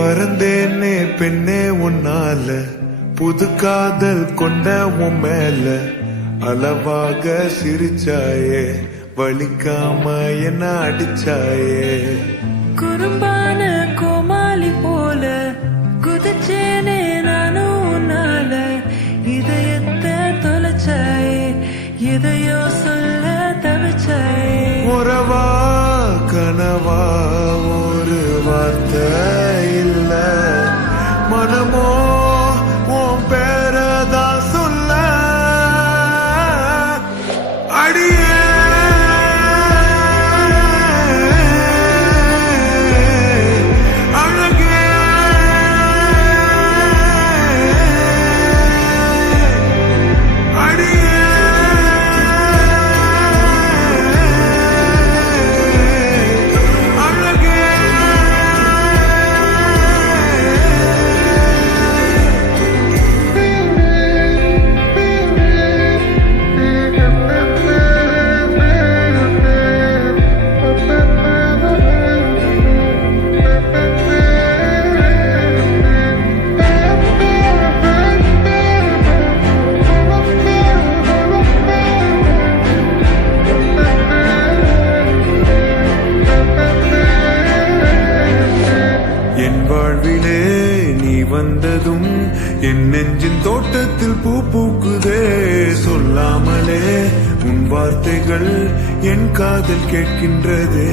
மறந்தேனே பெண்ணே உன்னால புது காதல் கொண்ட உன் மேல அளவாக சிரிச்சாயே வலிக்காம என்ன அடிச்சாயே குறும்பான கோமாளி போல குதிச்சேனே நானும் உன்னால இதயத்தை தொலைச்சாயே எதையோ சொல்ல தவிச்சாயே உறவா கனவா ஒரு வார்த்தை இல்ல மனமோ உன் பேரதான் சொல்ல அடியே அழகே அடியே என் வாழ்விலே நீ வந்ததும் என் நெஞ்சின் தோட்டத்தில் பூ பூக்குதே சொல்லாமலே உன் வார்த்தைகள் என் காதில் கேட்கின்றதே